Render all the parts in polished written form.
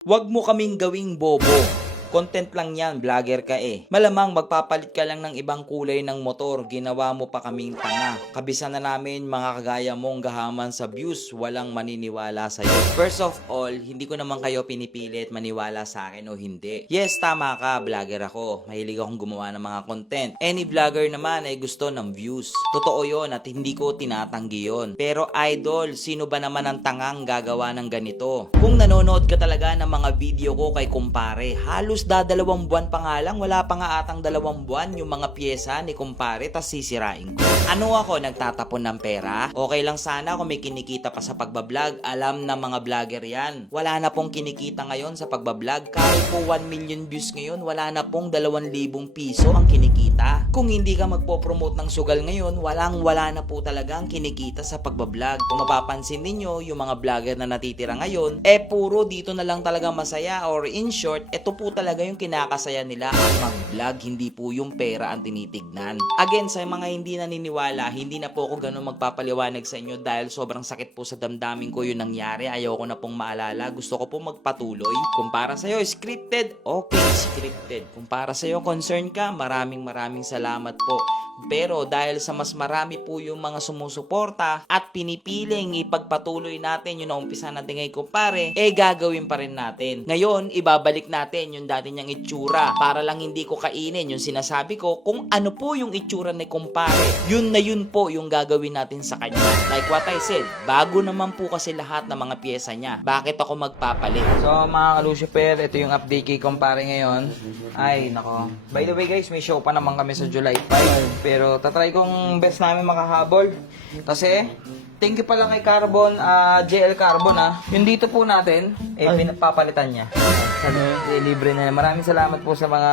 Huwag mo kaming gawing bobo. Content lang yan, vlogger ka eh. Malamang magpapalit ka lang ng ibang kulay ng motor, ginawa mo pa kaming tanga. Kabisan na namin mga kagaya mong gahaman sa views, walang maniniwala sa'yo. First of all, hindi ko naman kayo pinipilit maniwala sa akin o hindi. Yes, tama ka, vlogger ako. Mahilig akong gumawa ng mga content. Any vlogger naman ay gusto ng views. Totoo yon at hindi ko tinatanggi yon. Pero idol, sino ba naman ang tangang gagawa ng ganito? Kung nanonood ka talaga ng mga video ko kay kumpare, halos dalawang buwan pa nga lang, wala pa nga atang 2 buwan yung mga pyesa ni kumpare, tas sisirain ko. Ano ako, nagtatapon ng pera? Okay lang sana kung may kinikita pa sa pagbablog. Alam na mga vlogger yan. Wala na pong kinikita ngayon sa pagbablog. Kahit po 1 million views ngayon, wala na pong 2,000 piso ang kinikita. Kung hindi ka magpo-promote ng sugal ngayon, wala na po talaga ang kinikita sa pagbablog. Kung mapapansin ninyo, yung mga vlogger na natitira ngayon, puro dito na lang talaga masaya, or in short, ito po talaga yung kinakasaya nila ang mag-vlog, hindi po yung pera ang tinitignan. Again, sa mga hindi naniniwala, hindi na po ako ganun magpapaliwanag sa inyo dahil sobrang sakit po sa damdamin ko yung nangyari. Ayaw ko na pong maalala. Gusto ko po magpatuloy. Kung para sa'yo scripted, okay, scripted. Kung para sa'yo concern ka, maraming salamat po. Pero dahil sa mas marami po yung mga sumusuporta at pinipiling ipagpatuloy natin yung naumpisa natin ngayon kumpare, gagawin pa rin natin. Ngayon, ibabalik natin yung dati niyang itsura para lang hindi ko kainin yung sinasabi ko kung ano po yung itsura ni kumpare. Yun na yun po yung gagawin natin sa kanya. Like what I said, bago naman po kasi lahat ng mga pyesa niya. Bakit ako magpapalit? So mga ka-Lucifer, ito yung update kay kumpare ngayon. Ay, nako. By the way guys, may show pa naman kami sa July 5. Pero tatry kong best namin makahabol. Kasi, thank you pala kay Carbon, JL Carbon Yung dito po natin, pinapapalitan niya. Libre na. Maraming salamat po sa mga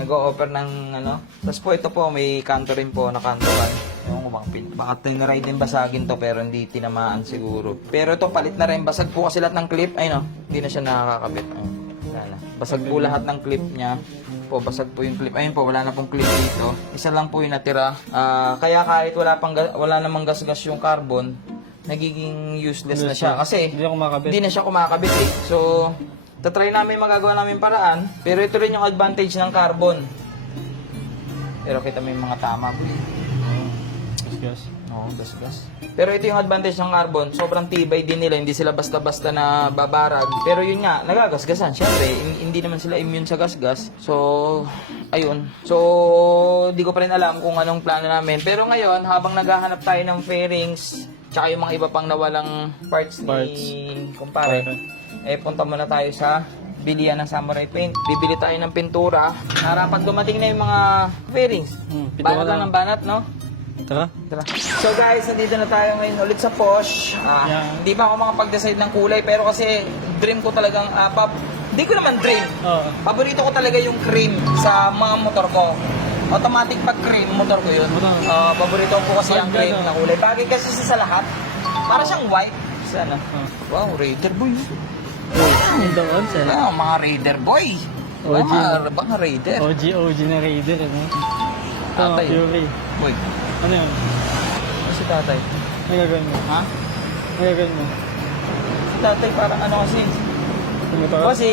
nag-o-offer ng ano. Tapos po ito po, may kanto rin po na kantoran. Yung kumangpin. Baka tinry din basagin to pero hindi tinamaan siguro. Pero ito palit na rin. Basag po kasi lahat ng clip. Ay no, hindi na siya nakakabit. Basag po lahat ng clip niya. Basag po yung clip. Ayun po, wala na pong clip dito. Isa lang po yung natira. Kaya kahit wala namang gasgas yung carbon, nagiging useless na siya. Kasi hindi na siya kumakabit eh. So, tatry namin magagawa namin paraan. Pero ito rin yung advantage ng carbon. Pero kita mo yung mga tama po eh. Gasgas. Oo, gasgas. Pero ito yung advantage ng carbon. Sobrang tibay din nila. Hindi sila basta-basta na babarag. Pero yun nga, nagagasgasan. Siyempre, hindi naman sila immune sa gasgas. So, ayun. So, di ko pa rin alam kung anong plano namin. Pero ngayon, habang naghahanap tayo ng fairings, tsaka yung mga iba pang nawalang parts ni kumpare, punta muna tayo sa bilihan ng Samurai Paint. Bibili tayo ng pintura. Harapan dumating na yung mga fairings. Banat lang ng banat, no? Tara. So guys, nandito na tayo ngayon ulit sa Porsche. Hindi pa ako makapag-decide ng kulay pero kasi dream ko talagang hindi ko naman dream. Paborito ko talaga yung cream sa mga motor ko. Automatic pag cream, motor ko yun. Paborito ko kasi ang cream na kulay. Bagay kasi sa lahat. Para siyang white. Sana. Wow, Raider boy. Doon sila. Mga Raider boy. Mga Raider. OG na Raider, ano? Tatay. Fury. Boy. Ano yun? Si tatay. Ano gagawin mo? Ha? Ano gagawin mo? Si tatay parang ano kasi. Tumutor? Kasi,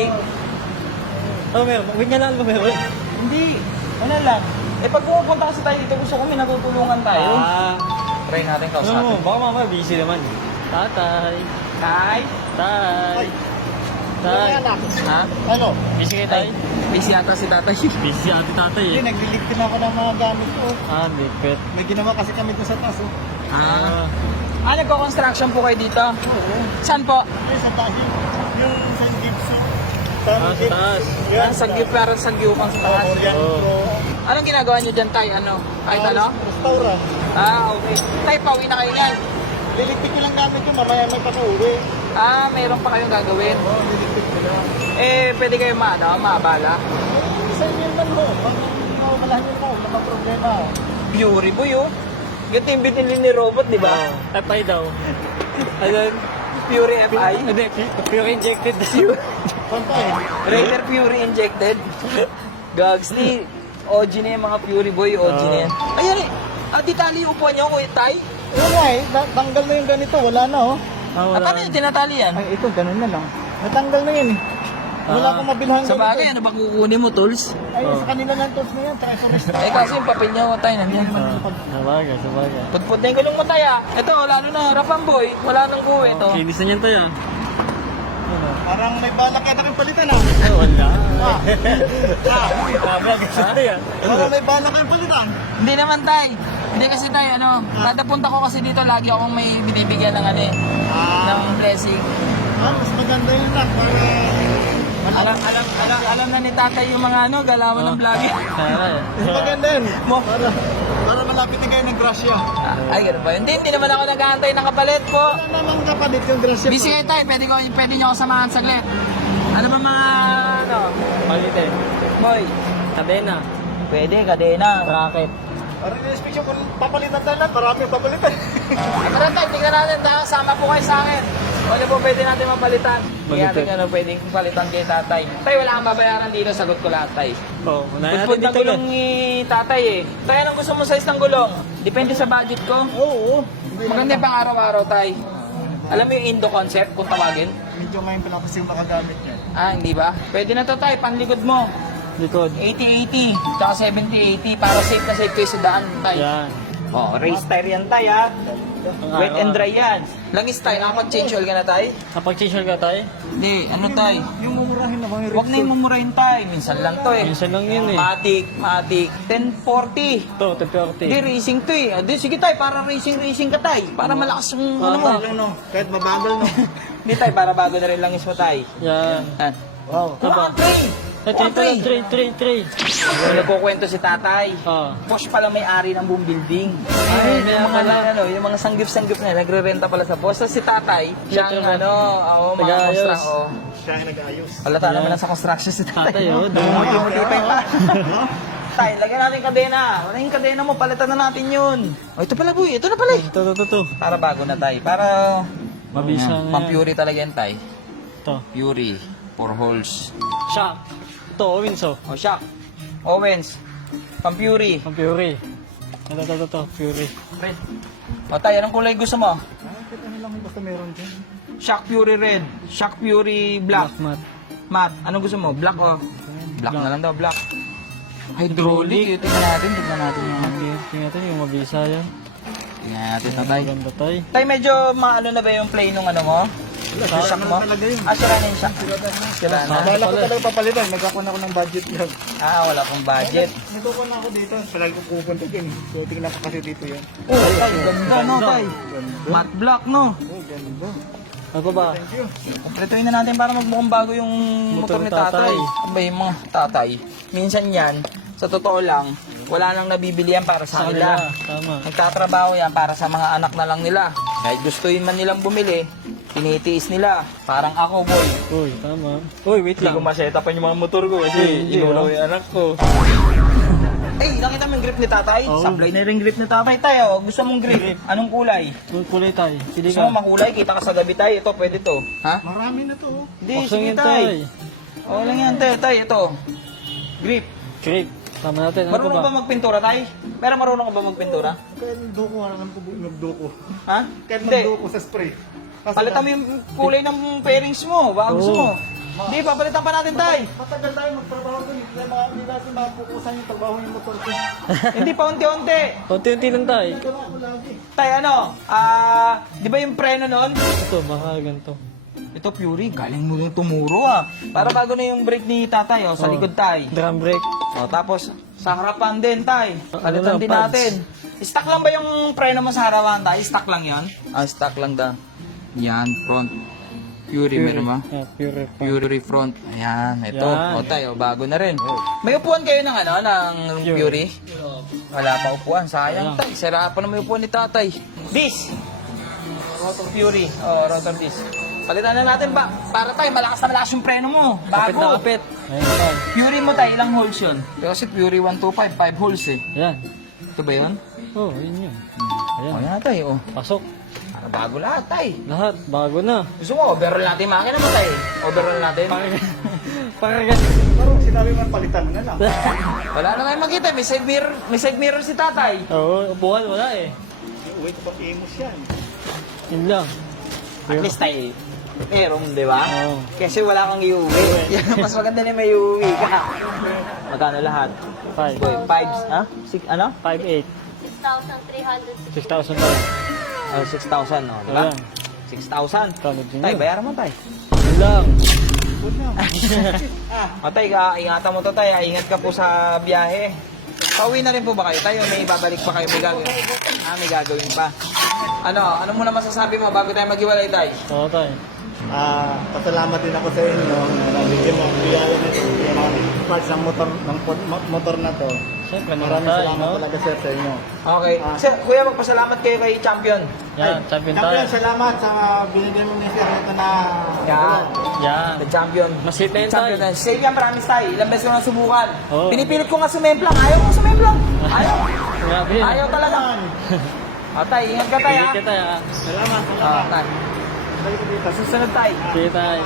meron. Huwag nga lang meron. hindi. Wala lang. Pag pumupunta kasi tayo dito, gusto ko may natutulungan tayo. Try natin Ano mo? kausapin. Baka mamaya busy naman. Tatay. Tay? Tay. Tay. Ha? Ano? Busy kayo tay? Busy yata si tatay. Busy ate tatay Hindi, eh. nagliligtin ako ng mga gamit ko. Lipit. May ginawa kasi kami doon sa taas. Nagko-construction po kayo dito? Oo. Saan po? Ay, sa taas yung San Gibson. Sa taas. Yan, parang sagyupang sa taas. Oriental. Anong ginagawa nyo dyan, Tay? Kahit ano? Restaurant. Okay. Tay, pauwi na kayo yan. Liligtin ko lang gamit ko, mamaya may pag-uwi. Meron pa kayong gagawin. Oo, liligtin ko lang. Pwede kayo maabala. Isa yun man mo. Pag nawawalahan yun mo, wala problema. Fury boy, oh. Ganito yung binili ni Robot, di ba? FI daw. Ayun, Fury FI. Hindi, pure injected. Pantay. Raider Fury injected. Gags, OG na yung mga Fury boy, OG na yan. Ayan eh, di tali yung upuan nyo, Kuya Tay? Wala eh, tanggal na yung ganito, wala na oh. Paano yung tinatali yan? Ay, ito, ganun na lang. Natanggal na yan eh. Wala akong mabilhan Sa bagay, ano ba kukunin mo, tools? Ay, sa kanila ng tools na yan, treasurist. Eh kasi yung papel niya, tayo nandiyan. Sabagay, sabagay. Putput na yung gulong mo tayo. Ito, lalo na harapan boy. Wala nang kuha ito. Kinis na niyan tayo ah. Parang may balak yata kang palitan ah. Ay, wala. Vlog. Tayo ah. Parang may balak kang palitan. Hindi naman tay. Hindi kasi tayo, ano, kada punta ko kasi dito, lagi akong may binibigyan ng ano eh, ng blessing. Mas maganda yun lang. Alam na ni tatay yung mga ano, galawan ng vlogger. Mas maganda yun. Para malapit na kayo ng grasya. Ay, ganun ba? Hindi naman ako nag-aantay ng kapalit po. Wala namang kapalit yung grasya. Busy kayo tayo, pwede nyo ako samahan saglit. Ano ba mga, ano, Palite. boy? Kadena. Pwede, kadena. Racket. Parang in-inspection kung papalitan tayo lahat. Marami yung papalitan. Tara tayo, tingnan natin, sama po kayo sa akin. Wala po pwede natin mapalitan. Hindi natin ano, pwedeng palitan kay tatay. Tay, wala kang babayaran dito, sagot ko lahat tay. Oo, unahin natin Putput ng dito gulong ni tatay eh. Tay, anong gusto mo size ng gulong? Depende sa budget ko. Oo. Maganda yung pang araw-araw tay. Alam mo yung Indo concept kung tawagin? Medyo ngayon pala kasi yung makagamit niya. Ah, hindi ba? Pwede na to tay, panlikod mo. Likod. 80-80, tsaka 70-80 para safe na safe kayo sa daan tay. Yan. Oh, race tire yan tay ha. Ang Wet and araw. dry yan. Langis tay, nakapag-change oil ka na tay? Kapag-change ka tayo? Hindi, ano tay? Yung mumurahin na mga Huwag na yung mumurahin tay, minsan lang to eh. Minsan lang yun eh. Matic, 1040. Ito, 240. Hindi, racing to eh. Di, sige tay, para racing ka tay. Para malakas yung ano mo. no? Kahit mabagal no? Hindi tay, para bago na rin langis mo tay. Yan. Han. Wow. Wow, Ito yung pala, 3. Nagkukwento si tatay. Oo. Posh pala may-ari ng buong building. Ay, yung mga ano, yung mga sanggip-sanggip na nagre-renta pala sa post. Tapos si tatay, siya ang ano, mga Nag-aayos. construction. Siya yung nag-ayos. Halata naman nasa construction si tatay. Tatay, oh. Yung tipay pa. Tay, lagyan natin kadena. Wala yung kadena mo, palitan na natin yun. Oh, ito pala boy, ito na pala eh. Ito. Para bago na tay. Para Mabisa na yan. pang-purity talaga yan tay. Ito. Puri, 4 holes. Shock. Ito, Owens oh. O, shock. Owens. Pang-puri. Ang Fury. Ito. Fury. Red. O tay, anong kulay gusto mo? Kahit ano lang basta meron dyan. Shock Fury red. Shock Fury black. Matte. Matt, anong gusto mo? Black o? Black na lang daw, black. Hydraulic. Tingnan natin yung Tingnan natin yung mabisa yan. Tingnan natin na tay. Maganda tayo. Tay, medyo maano na ba yung play nung ano mo? Yung shock mo? talaga yun. Ah, sira na yung shock. Sira na. Bala ko talaga papalitan. Nagkakon ako ng budget lang. Ah, wala pong budget. Nagkakon na ako dito. Palagi ko pupunta dyan. So, tingnan ko kasi dito yan. Oh, tay, ganda no, tay. Matte black, no? Oh, ganda. Ano ba? Thank you. Kompletuhin na natin para magmukhang bago yung motor ni tatay. Abay, yung mga tatay. Minsan yan, sa totoo lang, wala nang nabibili yan para sa kanila. Tama. Nagtatrabaho yan para sa mga anak na lang nila. Kahit gustuin man nilang bumili, tinitiis nila. Parang ako, boy. Uy, tama. Uy, wait Hindi lang. ko masetapan yung mga motor ko kasi Hindi, inulaw oh. yung anak ko. Ay, nakita mo yung grip ni tatay? Oo. Sablay na rin grip ni tatay tayo. Gusto mong grip? Anong kulay? Kulay tayo. Pili Gusto mo ka. makulay? Kita ka sa gabi tayo. Ito, pwede to. Ha? Marami na to. Oh. Hindi, Paksong sige yan tay. tay. Oo lang yan, tay. Ito. Grip. Great. Tama natin. Ano Marunong ba? ba magpintura, tay? Pero marunong ka ba magpintura? Kahit magdoko, alam ko magdoko. Ha? Kahit Hindi. magdoko sa spray. Kasi Palitan mo yung kulay ng pairings mo. Baka gusto mo. Hindi, papalitan pa natin, tay. matagal tayo magtrabaho dun. Hindi natin mapukusan yung trabaho yung motor ko. Hindi pa unti-unti. Unti-unti lang tayo. Ito ako lagi. Tay, ano? Di ba yung preno nun? Ito, baka ganito. Ito, Fury. Galing mo nung tumuro, ah. Para bago na yung brake ni tatay, oh. Sa Oh. likod, tay. Drum brake. O, tapos, sa harapan din, tay. Palitan Ano din lang, pads? natin. Stock lang ba yung preno mo sa harapan, tay? Stock lang yon? Ah, stock lang da. Yan, front. Fury, meron ba? Yeah, Fury. Fury front. Ayan, ito. Yan. O, tay, o, bago na rin. May upuan kayo ng ano, ng Fury? Wala pa upuan. Sayang, Wala. tay. Sira pa na may upuan ni tatay. This! Rotor Fury. O, rotor disc. Palitan na natin ba? Para tayo, malakas yung preno mo. Kapit na Bago. kapit. Ayan, tayo. Fury mo tayo, ilang holes yun? Kasi Fury 125, 5 holes eh. Ayan. Ito ba yun? Oh, yun yun. Ayan. O, yan tayo. O. Pasok. Para bago lahat tayo. Lahat. Bago na. Gusto mo, overall natin yung makina mo tayo. Overall natin. Para Pero sinabi mo palitan mo na lang. Wala na tayong makita. May side mirror si tatay. Oo, upuan wala eh. Uwi ko pa famous yan. Yun lang. At least tayo, Meron, di ba? Oo. Kasi wala kang iuwi. Mas maganda na may iuwi ka. Magkano lahat? 5. Boy, 5, ha? 6, ano? 5,800. 6,360. 6,000 tayo. 6,000, no? Di ba? Ayan. 6,000. Kano din Tay, yun? bayaran mo, tay. Yun lang. Tay, ingatan mo to, tay. Ingat ka po sa biyahe. Pauwi na rin po ba kayo? Tayo, may babalik pa kayo. May gagawin. May gagawin pa. Ano muna masasabi mo bago tayo maghiwalay, tay? Oo tayo. Pasalamat din ako sa inyo na nabigyan mo ang biyaya nito. Bigyan ako ng parts ng motor na to. Siyempre, Maraming tayo, salamat no? talaga sir sa inyo. Okay. Sir, kuya, magpasalamat kayo kay Champion. Yan, champion tayo. Champion, salamat sa binigyan mo ni sir nito na... Yan. Yan. The Champion. Masit na yun Champion tayo. na. Save yan, promise tayo. Ilang beses ko na subukan. Oo. Pinipilit ko nga sumemplang. Ayaw ko sumemplang. Ayaw. Grabe yun. Ayaw talaga. Tay, ingat ka tayo, Pilit ha? ka tayo. Salamat. Tay. Sa susunod, tay. Sige tayo.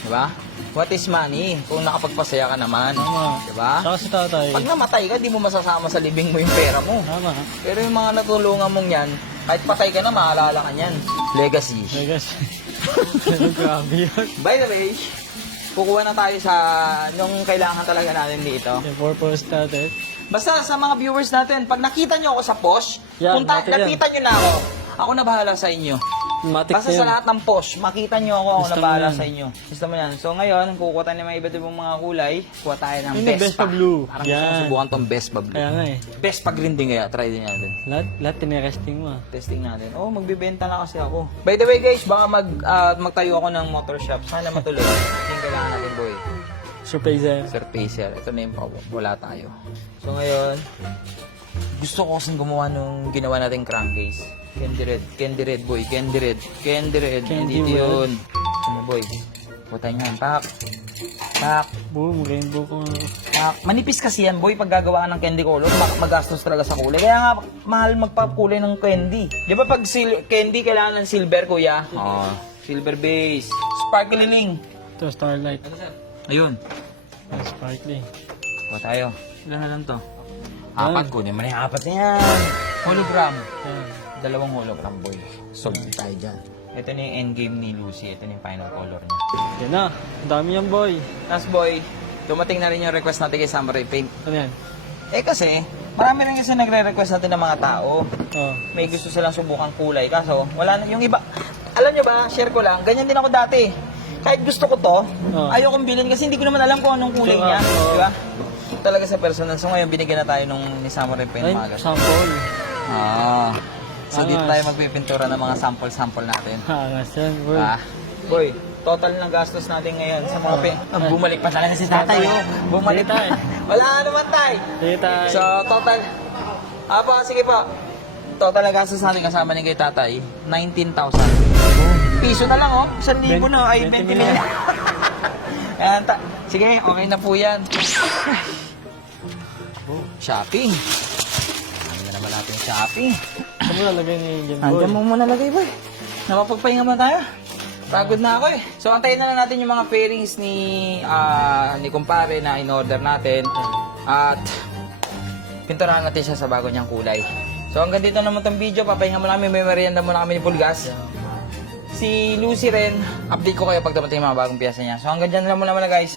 Diba? What is money? Kung nakapagpasaya ka naman. Tama. Diba? Saka si tatay. Pag namatay ka, di mo masasama sa libing mo yung pera mo. Tama. Pero yung mga natulungan mong yan, kahit patay ka na, maalala ka yan. Legacy. Vegas. Grabe yun. By the way, kukuha na tayo sa nung kailangan talaga natin dito. Yung purpose natin. Basta sa mga viewers natin, pag nakita nyo ako sa posh, Yan, natin yan. nakita nyo na ako na bahala sa inyo. Matik Basta na sa yun. lahat ng posh, makita nyo ako Gusto na mo bahala yan. sa inyo. Gusto mo yan. So ngayon, kukuha tayo ng mga iba't ibang mga kulay. Kuha tayo ng Yun yung Vespa. Vespa Blue. Parang gusto ko Yan. subukan tong Vespa Blue. Kaya nga eh. Vespa Green din kaya, try din natin. Lahat tiniresting mo ah. Testing natin. Oh, magbibenta na kasi ako. By the way guys, baka magtayo ako ng motor shop. Sana matuloy. Yung kailangan natin, boy. Surpriser. Surfacer. Ito na yung wala tayo. So ngayon, gusto ko kasing gumawa nung ginawa nating crankcase. Candy red boy, candy red. Candy Dito red. yun. Ano boy? Butay niyan, pak. Boom, rainbow ko nga. Manipis kasi yan boy pag gagawa ka ng candy color, magastos talaga sa kulay. Kaya nga, mahal magpakulay ng candy. Di ba pag candy, kailangan ng silver kuya? Silver base. Sparkling. Ito, starlight. Ayun. Sparkly. Kuha tayo. Ilan na lang to? Yan. 4, kunin mo na yung 4 na yan. Hologram. Yan. 2 hologram, boy. Solve tayo dyan. Ito na yung endgame ni Lucy. Ito na yung final color niya. Yan na. Ang dami yan, boy. Tapos, boy, dumating na rin yung request natin kay Samurai Paint. Ano yan? Eh kasi, marami rin kasi nagre-request natin ng mga tao. Oh. May gusto silang subukan kulay. Kaso, wala na yung iba. Alam nyo ba, share ko lang, ganyan din ako dati. Kahit gusto ko to, ayaw kong bilhin kasi hindi ko naman alam kung anong kulay niya. Di ba? Talaga sa personal. So ngayon, binigyan na tayo nung ni Samurai Paint Ay, Magas. sample. So dito Angas. tayo magpipintura ng mga sample-sample natin. Angas yan, boy. Boy, total ng gastos natin ngayon sa mga bumalik pa talaga si tatay, oh. Bumalik Sige, tay. Wala naman tay. Sige tayo. So total, sige po. Total na gastos natin kasama ni kay tatay, 19,000. Piso na lang, oh. 1,000 na, ay 20 million. Ayan, sige, okay na po yan. Shopping. Ano na naman natin shopping. Saan mo lalagay ni Jen, boy? Andiyan mo muna lagay, boy. Napapagpahinga mo tayo. Pagod na ako eh. So, antayin na lang natin yung mga pairings ni kumpare na in-order natin. At pinturahan natin siya sa bago niyang kulay. So, hanggang dito naman itong video. Papahinga mo namin. May merienda muna kami ni Pulgas. Si Lucy rin, update ko kayo pag dumating yung mga bagong piyasa niya. So, hanggang dyan lang muna guys.